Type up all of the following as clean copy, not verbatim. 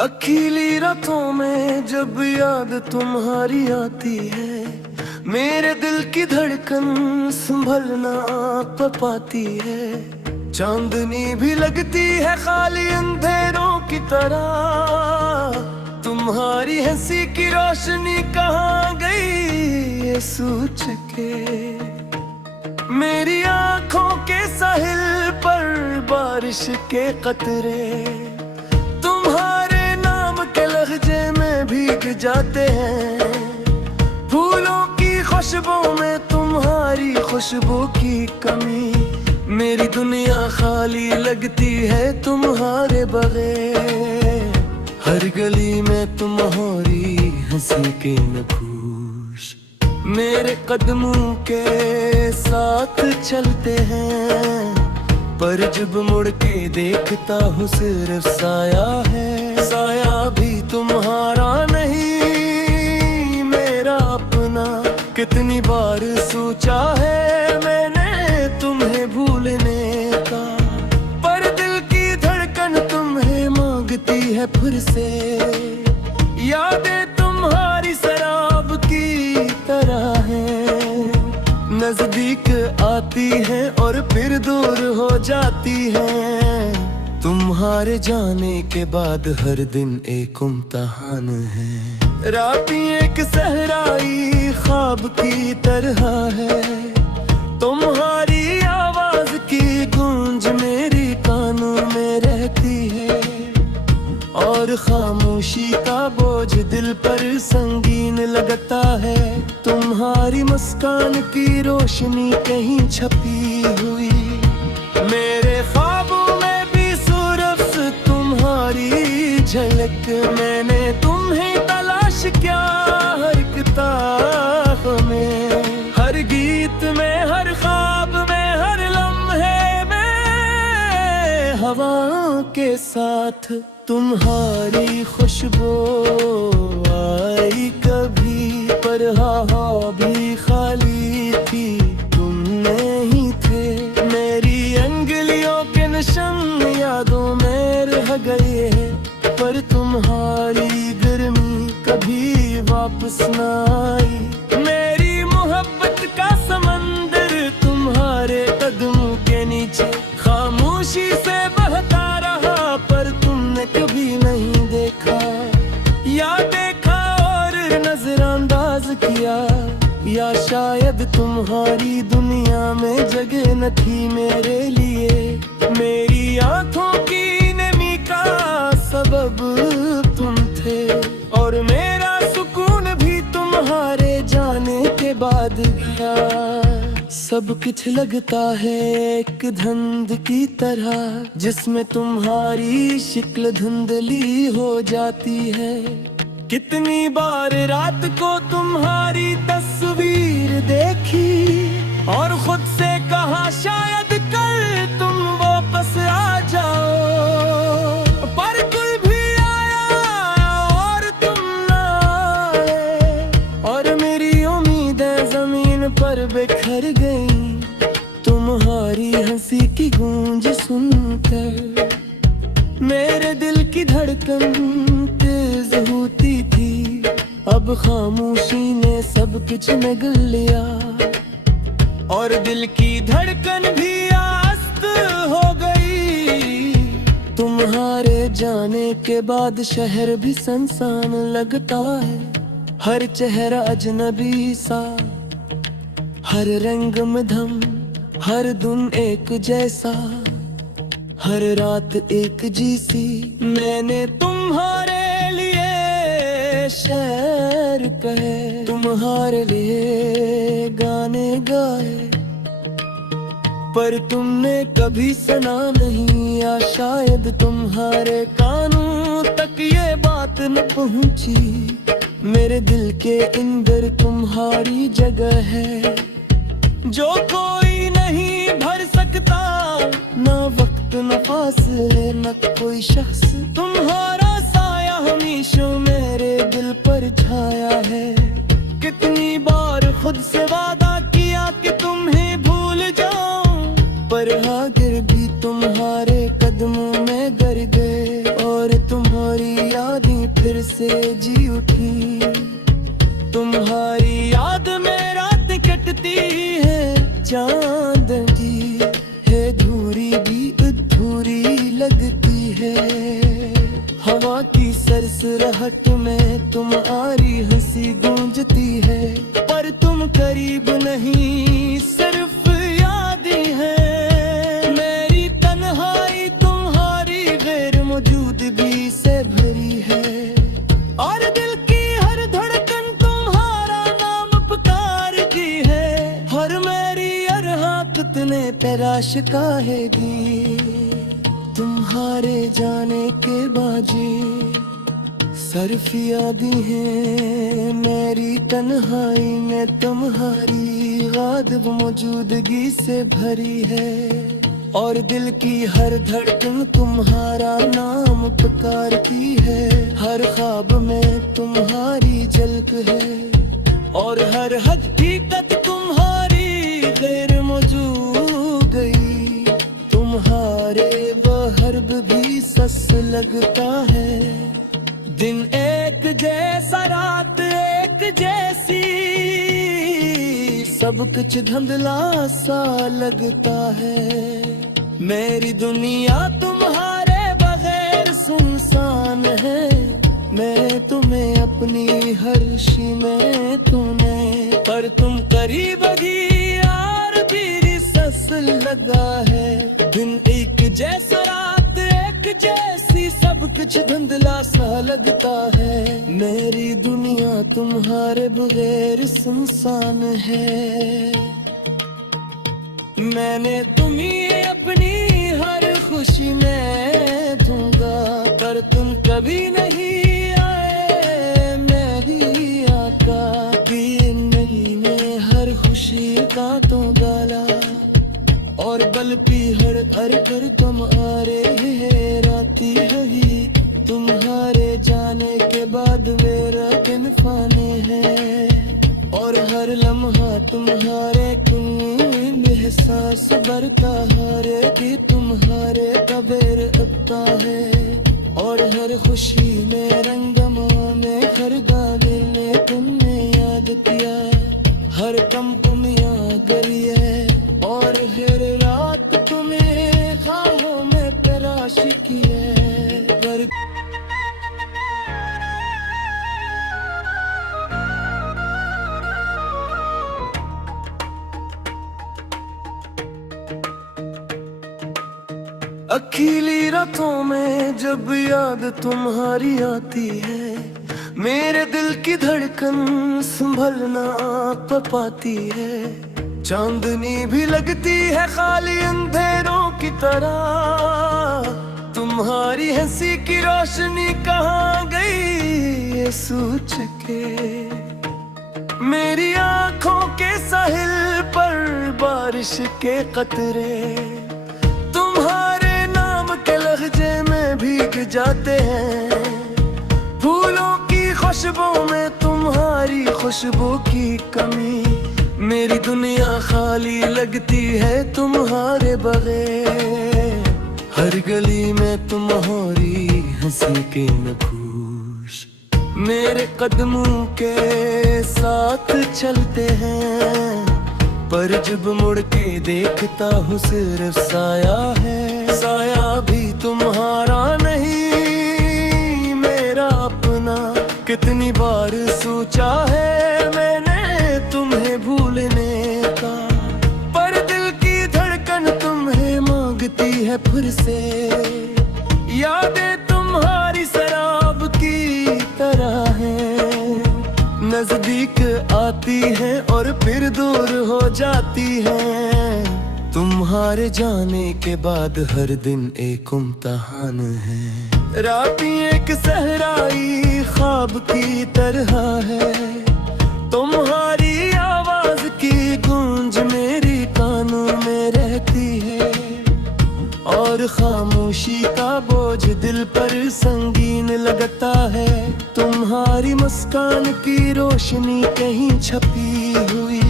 अकेली रातों में जब याद तुम्हारी आती है, मेरे दिल की धड़कन संभलना पाती है। चांदनी भी लगती है खाली अंधेरों की तरह, तुम्हारी हंसी की रोशनी कहाँ गई ये सोच के। मेरी आंखों के साहिल पर बारिश के कतरे तुम्हारे नाम के लहजे में भीग जाते हैं। फूलों की खुशबू में तुम्हारी खुशबू की कमी, मेरी दुनिया खाली लगती है तुम्हारे बगैर। हर गली में तुम्हारी हंसी के नक्श मेरे कदमों के साथ चलते हैं, पर जब मुड़ के देखता हूँ सिर्फ साया है। साया भी तुम्हारा नहीं मेरा अपना, कितनी बार सोचा है मैंने तुम्हें भूलने का, पर दिल की धड़कन तुम्हें मांगती है फिर से। यादें तुम्हारी शराब की तरह हैं, नजदीक आती है और फिर दूर हो जाती है। तुम्हारे जाने के बाद हर दिन एक इम्तिहान है। रात एक सहराई ख्वाब की तरह है, तुम्हारी आवाज की गूंज मेरी कानों में रहती है, और खामोशी का बोझ दिल पर संगीन लगता है। तुम्हारी मुस्कान की रोशनी कहीं छपी हुई, मेरे ख्वाबों में भी सूरज तुम्हारी झलक। मैंने तुम्हें तलाश किया हर किताब में, हर गीत में, हर ख्वाब में, हर लम्हे में। हवाओं के साथ तुम्हारी खुशबू आई कभी, पर हवा भी खाली थी, तुम नहीं थे। मेरी अंगुलियों के निशान यादों में रह गए, पर तुम्हारी गर्मी कभी वापस न आई। मेरी मोहब्बत का समंदर तुम्हारे कदमों के नीचे खामोशी से बहता रहा, पर तुमने कभी नहीं देखा या देखा और नजरअंदाज किया। या शायद तुम्हारी दुनिया में जगह न थी मेरे लिए। मेरी आंखों की नमी का सबब तुम थे, और मेरा सुकून भी तुम्हारे जाने के बाद गया। सब कुछ लगता है एक धुंध की तरह, जिसमें तुम्हारी शक्ल धुंधली हो जाती है। कितनी बार रात को तुम्हारी तस्वीर देखी और खुद से कहा शायद कल तुम वापस आ जाओ, पर कोई भी आया और तुम ना आए, और मेरी उम्मीदें जमीन पर बिखर गईं। तुम्हारी हंसी की गूंज सुनकर मेरे दिल की धड़कन तेज होती थी, अब खामोशी ने सब कुछ निगल लिया, और दिल की धड़कन भी आस्त हो गई। तुम्हारे जाने के बाद शहर भी सुनसान लगता है, हर चेहरा अजनबी सा, हर रंग में धम, हर धुन एक जैसा, हर रात एक जैसी। मैंने तुम्हारे लिए शेर कहे, तुम्हारे लिए गाने गाए, पर तुमने कभी सुना नहीं, या शायद तुम्हारे कानों तक ये बात न पहुंची। मेरे दिल के अंदर तुम्हारी जगह है, जो कोई नहीं भर सकता, ना वक्त न फासले न कोई शख्स। तुम्हारा साया हमेशा मेरे दिल पर छाया है। कितनी बार खुद से वादा किया कि तुम्हें भूल जाऊं, पर आखिर भी तुम्हारे कदमों में गिर गए, और तुम्हारी याद से जी उठी। तुम्हारी याद में रात कटती है चांदनी है, धूरी भी अधूरी लगती है। हवा की सरसराहट में तुम्हारी हंसी गूंजती है, पर तुम करीब नहीं सिर्फ याद ही है। मेरी तन्हाई तुम्हारी गैर मौजूदगी से भरी है, और दिल की हर धड़कन तुम्हारा नाम पुकारती है। हर मेरी हर हाकत ने तराश काहेगी, तुम्हारे जाने के बाजी सर्फ यादी है। मेरी तन्हाई में तुम्हारी गायब मौजूदगी से भरी है, और दिल की हर धड़कन तुम्हारा नाम पुकारती है। हर ख्वाब में तुम्हारी झलक है, और हर हकीकत तुम्हारी गैर मौजूद गई। तुम्हारे हर्ब भी सस लगता है, दिन एक जैसा रात एक जैसी, सब कुछ धुंधला सा लगता है। मेरी दुनिया तुम्हारे बगैर सुनसान है, मैं तुम्हें अपनी हर शी में तूने, पर तुम करीब भी यार भी सस लगा है। दिन एक जैसा रात एक जैसी, सब कुछ धुंधला सा लगता है। मेरी दुनिया तुम्हारे बगैर सुनसान है। मैंने तुम्हें अपनी हर खुशी में दूंगा, पर तुम कभी नहीं आए मेरी आका। दिन नहीं में हर खुशी का तो डाला, और बल पी हर हर कर तुम आ रहे राती रही। तुम्हारे जाने के बाद मेरा दिन फाने है, और हर लम्हा तुम्हारे कुन एहसास बरता हारे कि तुम्हारे कबेर अबता है। और हर खुशी में रंगमा में हर गाने ने तुमने याद किया, हर कम तुम याद करिए, और हर रात तुम्हें ख्वाबों में तलाश किए। पर अकेली रातों में जब याद तुम्हारी आती है, मेरे दिल की धड़कन संभलना पाती है। चांदनी भी लगती है खाली अंधेरों की तरह, तुम्हारी हंसी की रोशनी कहाँ गई ये सोच के। मेरी आंखों के साहिल पर बारिश के कतरे तुम्हारे नाम के लहजे में भीग जाते हैं। फूलों की खुशबू में तुम्हारी खुशबू की कमी, मेरी दुनिया खाली लगती है तुम्हारे बगैर। हर गली में तुम्हारी हंसी के नखूश मेरे कदमों के साथ चलते हैं, पर जब मुड़ के देखता हूँ सिर्फ साया है। साया भी तुम्हारा नहीं मेरा अपना, कितनी बार सोचा है मैंने तुम्हें भूलने का, पर दिल की धड़कन तुम्हें मांगती है फिर से। यादें तुम्हारी शराब की तरह हैं, नजदीक आती है और फिर दूर हो जाती है। तुम्हारे जाने के बाद हर दिन एक इम्तिहान है। रात एक सहराई ख्वाब की तरह है, तुम्हारी आवाज की गूंज मेरी कानों में रहती है, और खामोशी का बोझ दिल पर संगीन लगता है। तुम्हारी मुस्कान की रोशनी कहीं छपी हुई,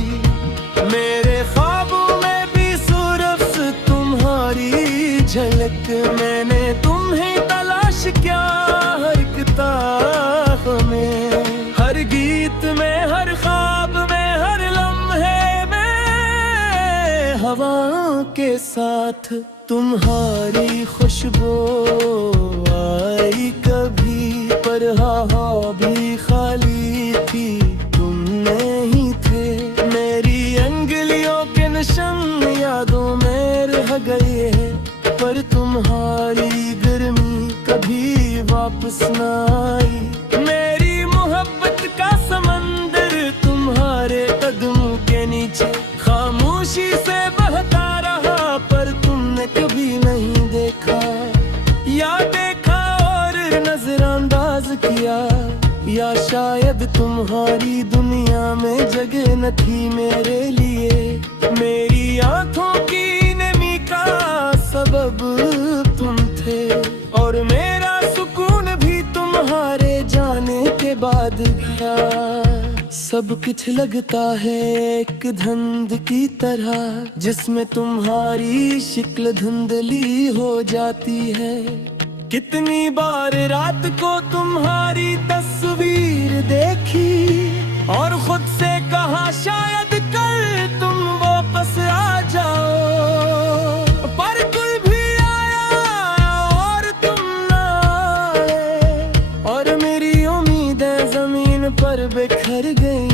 मेरे ख्वाबों में भी सूरज तुम्हारी झलक। मैंने तुम्हें तलाश क्या हरकता के साथ तुम्हारी खुशबू आई कभी, पर हवा भी खाली थी, तुम नहीं थे। मेरी अंगुलियों के निशान यादों में रह गए, पर तुम्हारी गर्मी कभी वापस न आई। मेरी मोहब्बत का समंदर तुम्हारे कदमों के नीचे खामोशी से बहता रहा, पर तुमने कभी नहीं देखा, या देखा और नजरअंदाज किया, या शायद तुम्हारी दुनिया में जगह न थी मेरे लिए। मेरी आंखों की नमी का सबब तुम थे, और मेरा सुकून भी तुम्हारे जाने के बाद गया। सब कुछ लगता है एक धुंध की तरह, जिसमें तुम्हारी शक्ल धुंधली हो जाती है। कितनी बार रात को तुम्हारी तस्वीर देखी, और खुद से कहा शायद कल तुम वापस आ जाओ, पर कोई भी आया और तुम ना आए, और मेरी उम्मीदें जमीन पर बिखर गई।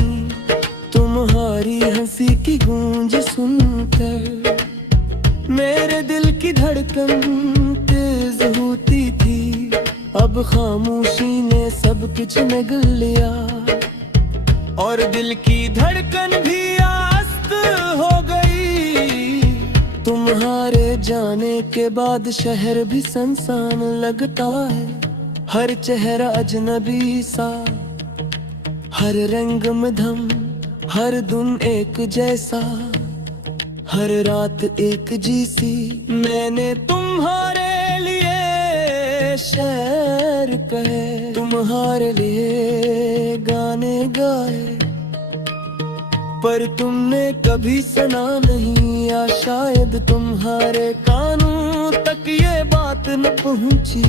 तुम्हारी हंसी की गूंज सुनकर मेरे दिल की धड़कन तेज होती थी, अब खामोशी ने सब कुछ निगल लिया, और दिल की धड़कन भी आस्त हो गई। तुम्हारे जाने के बाद शहर भी सुनसान लगता है, हर चेहरा अजनबी सा, हर रंग मध्यम, हर दिन एक जैसा, हर रात एक जैसी। मैंने तुम्हारे लिए शेर कहे, तुम्हारे लिए गाने गाए, पर तुमने कभी सुना नहीं, या शायद तुम्हारे कानों तक ये बात न पहुंची।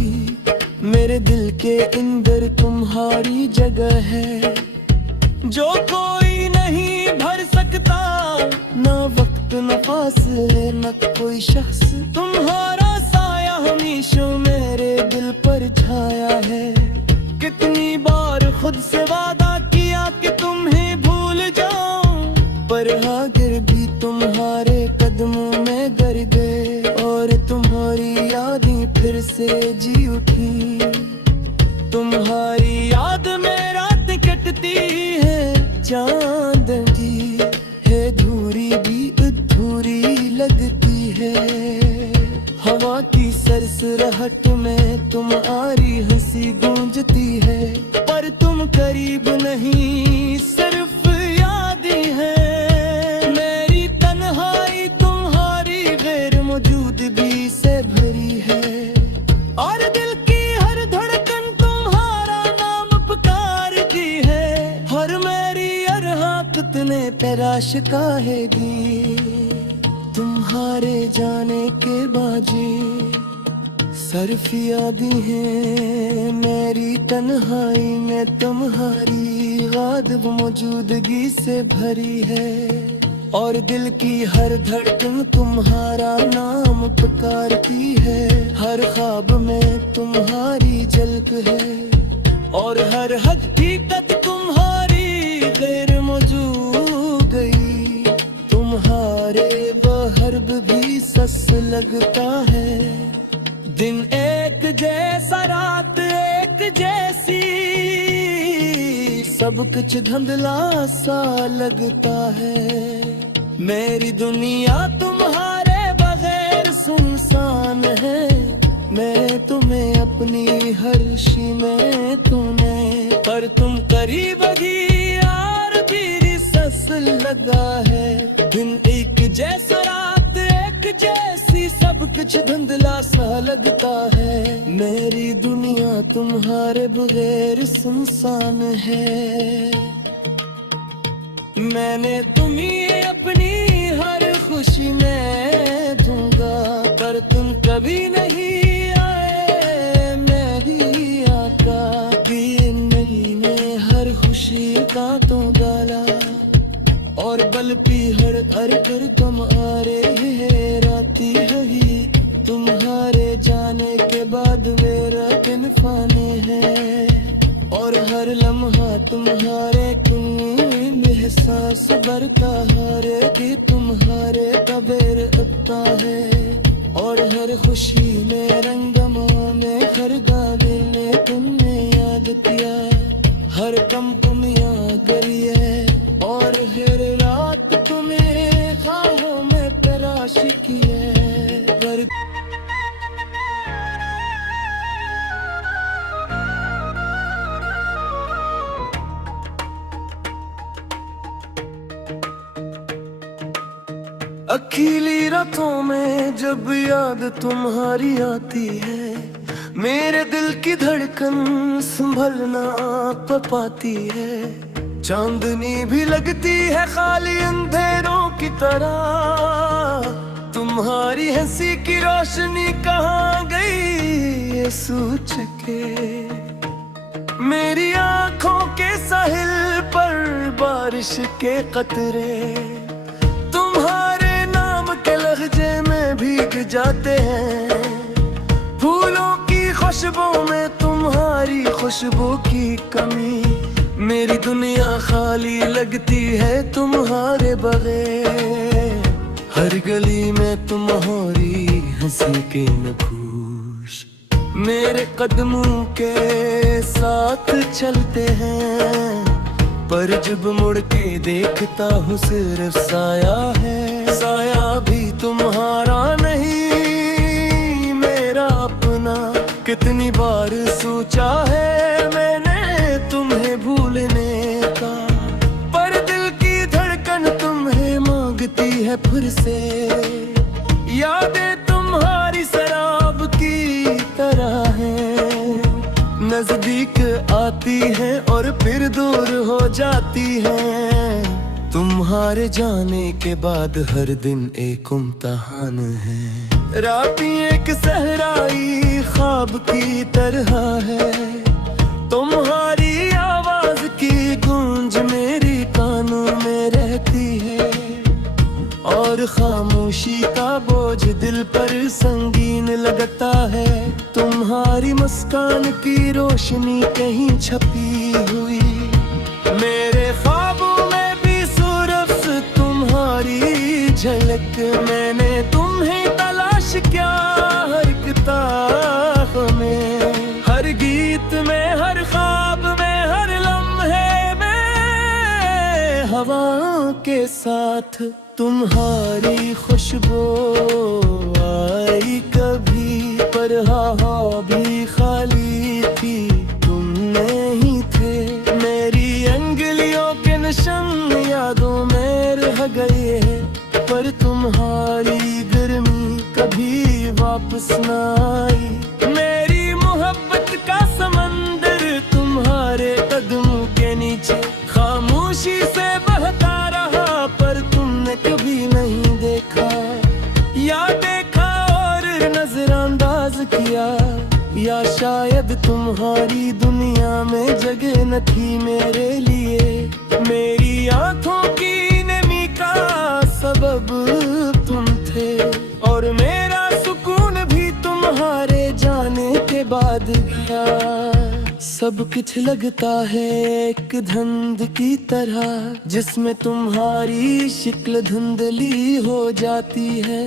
मेरे दिल के अंदर तुम्हारी जगह है, जो कोई नहीं भर सकता, ना वक्त न फासले न कोई शख्स। तुम्हारा साया हमेशा मेरे दिल पर छाया है। कितनी बार खुद से वादा किया कि तुम्हें भूल जाऊं, पर आखिर भी तुम्हारे कदमों में गिर गए, और तुम्हारी यादें फिर से जी उठी। तुम्हारी याद में रात कटती है, चांद की है धूरी भी अधूरी लगती है। हवा की सरसराहट में तुम्हारी हंसी गूंजती है, पर तुम करीब नहीं, सिर्फ याद है। मेरी तन्हाई तुम्हारी गैर मौजूदगी से भरी है, और दिल की हर धड़कन तुम्हारा नाम पुकारती है। हर मेरी हरकत ने तराश काहेगी, तुम्हारे जाने के बाजी सर्फ यादें हैं मेरी तन्हाई में, तुम्हारी गायब मौजूदगी से भरी है, और दिल की हर धड़कन तुम्हारा नाम पुकारती है। हर ख्वाब में तुम्हारी झलक है, और हर हकीकत तुम्हारी गैर मौजूद गई। तुम्हारे बहर्ब भी सस लगता है, दिन एक जैसा रात एक जैसी, सब कुछ धुंधला सा लगता है। मेरी दुनिया तुम्हारे बगैर सुनसान है, मैं तुम्हें अपनी हर शी में तूने, पर तुम करीब ही यार मेरी सस लगा है। दिन एक जैसा रात एक जैसी, सब कुछ धुंधला सा लगता है। मेरी दुनिया तुम्हारे बगैर सुनसान है। मैंने तुम्हें अपनी हर खुशी में दूंगा, पर तुम कभी नहीं आए। मेरी आका भी नहीं ने हर खुशी का तो डाला, और बल पी हर कर तुम आ रहे रात होती है ये, तुम्हारे जाने के बाद मेरा दिन फाने है। और हर लम्हा तुम्हारे तुम एहसास बरता हारे कि तुम्हारे तबेर अत्ता है। और हर खुशी में रंगमा में हर गाने में तुमने याद किया, हर कम तुम याद करी है। और हर रात तुम्हें ख्वाबों में तलाश की है। पर अकेली रातों में जब याद तुम्हारी आती है, मेरे दिल की धड़कन संभलना प पाती है। चांदनी भी लगती है खाली अंधेरों की तरह, तुम्हारी हंसी की रोशनी कहाँ गई ये सोच के। मेरी आंखों के साहिल पर बारिश के कतरे तुम्हारे लहजे में भीग जाते हैं। फूलों की खुशबू में तुम्हारी खुशबू की कमी, मेरी दुनिया खाली लगती है तुम्हारे बगैर। हर गली में तुम्हारी हंसी के नगूश मेरे कदमों के साथ चलते हैं। पर जब मुड़ के देखता हूँ सिर्फ साया है, साया भी तुम्हारा नहीं मेरा अपना। कितनी बार सोचा है मैंने तुम्हें भूलने का, पर दिल की धड़कन तुम्हें मांगती है फिर से। यादें तुम्हारी शराब की तरह हैं, नजदीक आती है और फिर दूर हो जाती है। तुम्हारे जाने के बाद हर दिन एक इम्तिहान है। रात एक सहराई ख्वाब की तरह है, तुम्हारी आवाज की गूंज मेरी कानों में रहती है। और खामोशी का बोझ दिल पर संगीन लगता है। तुम्हारी मुस्कान की रोशनी कहीं छपी हुई, मेरे ख्वाबों में भी सिर्फ तुम्हारी झलक। मैंने तुम्हें तलाश किया हर किताब में, हर गीत में, हर ख्वाब में, हर लम्हे में। हवा के साथ तुम्हारी खुशबू आई कभी, पर हवा भी खाली थी, तुम नहीं थे। मेरी अंगुलियों के निशान यादों में रह गए, पर तुम्हारी गर्मी कभी वापस न आई। मेरी मोहब्बत का समंदर तुम्हारे कदमों के नीचे खामोशी से बहता रहा, पर तुमने कभी नहीं देखा। या देखा और नजरअंदाज किया, या शायद तुम्हारी दुनिया में जगह न थी मेरे लिए। मेरी आंखों की नमी का सबब तुम थे, और मेरा सुकून भी तुम्हारे जाने के बाद गया। सब कुछ लगता है एक धुंध की तरह, जिसमें तुम्हारी शक्ल धुंधली हो जाती है।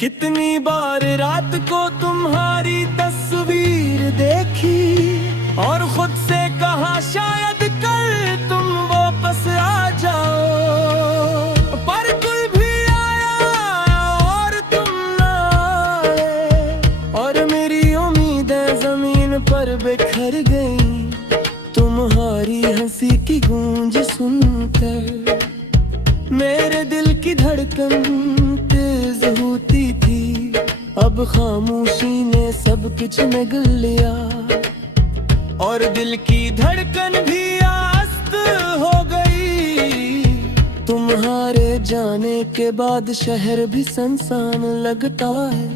कितनी बार रात को तुम्हारी तस्वीर देखी, और खुद से कहा शायद कल तुम वापस आ जाओ। पर कोई भी आया और तुम ना आए, और मेरी उम्मीदें जमीन पर बिखर गईं। तुम्हारी हंसी की गूंज सुनकर मेरे दिल की धड़कन तेज होती थी। अब खामोशी ने सब कुछ निगल लिया, और दिल की धड़कन भी आस्त हो गई। तुम्हारे जाने के बाद शहर भी सुनसान लगता है,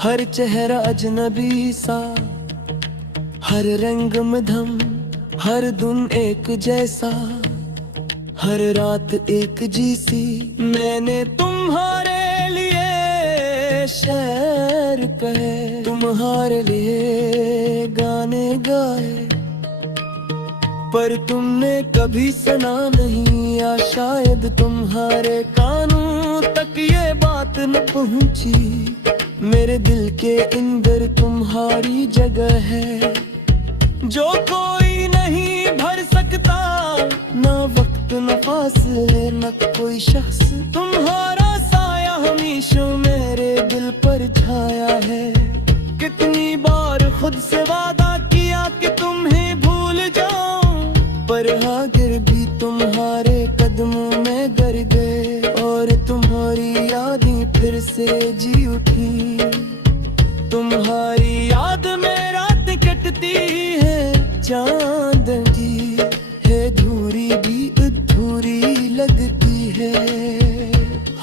हर चेहरा अजनबी सा, हर रंग मधम, हर धुन एक जैसा, हर रात एक जैसी। मैंने तुम्हारे लिए शहर कहे, तुम्हारे लिए गाने गाए, पर तुमने कभी सुना नहीं, या शायद तुम्हारे कानों तक ये बात न पहुंची। मेरे दिल के अंदर तुम्हारी जगह है, जो कोई नहीं भर सकता, ना वक्त न फासले न कोई शख्स। तुम्हारा साया हमेशा मेरे दिल पर छाया है। कितनी बार खुद से वादा किया कि तुम्हें भूल जाऊं, पर आखिर भी तुम्हारे कदमों में गिर गए, और तुम्हारी यादें फिर से जी उठी। तुम्हारी याद में रात कटती है, चांद की है धूरी भी अधूरी लगती है।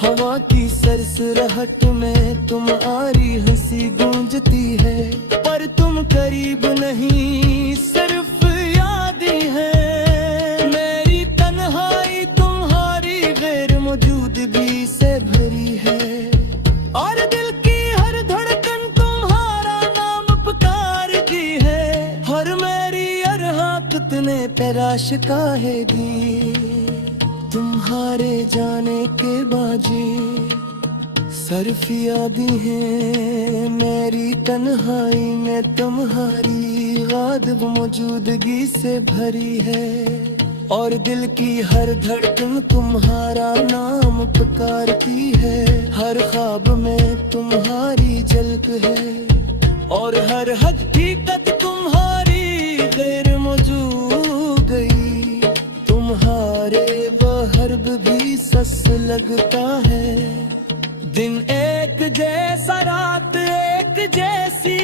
हवा की सरसराहट में तुम्हारी हंसी गूंजती है, पर तुम करीब नहीं, सिर्फ याद ही है। मेरी तन्हाई तुम्हारी गैर मौजूदगी से भरी है, और दिल की हर धड़कन तुम्हारा नाम पुकारती है। हर मेरी कितने तराश काहेगी, तुम्हारे जाने के बाजी सर्फ यादें हैं मेरी तन्हाई में, तुम्हारी गायब मौजूदगी से भरी है, और दिल की हर धड़कन तुम्हारा नाम पुकारती है। हर ख्वाब में तुम्हारी झलक है, और हर हकीकत तुम्हारी गैर मौजूद गई। तुम्हारे हर्ब भी सस लगता है, दिन एक जैसा रात एक जैसी,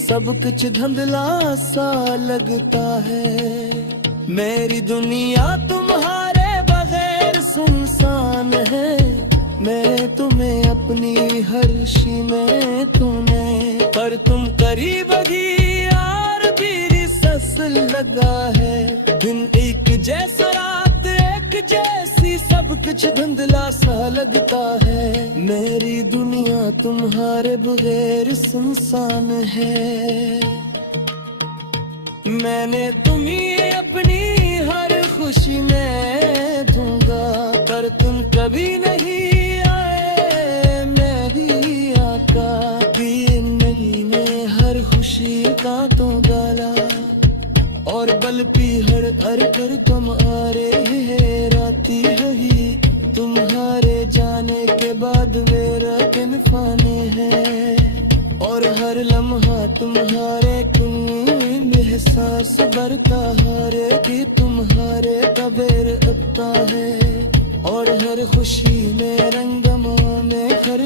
सब कुछ धुंधला सा लगता है। मेरी दुनिया तुम्हारे बगैर सुनसान है, मैं तुम्हें अपनी हर शी में तूने, पर तुम करीब भी यार तेरी सस लगा है। दिन एक जैसा रात एक जैसी, सब कुछ धुंधला सा लगता है। मेरी दुनिया तुम्हारे बगैर सुनसान है। मैंने तुम्हें अपनी हर खुशी में दूंगा, पर तुम कभी नहीं आए। मैं भी आका भी नहीं में हर खुशी का तो डाला, और बल पी हर हर कर तुम आ रहे है राती रही। तुम्हारे जाने के बाद मेरा दिन फाने है, और हर लम्हा तुम्हारे कुन एहसास बरता हारे कि तुम्हारे कबेर अबता है, और हर खुशी में रंगमा में खर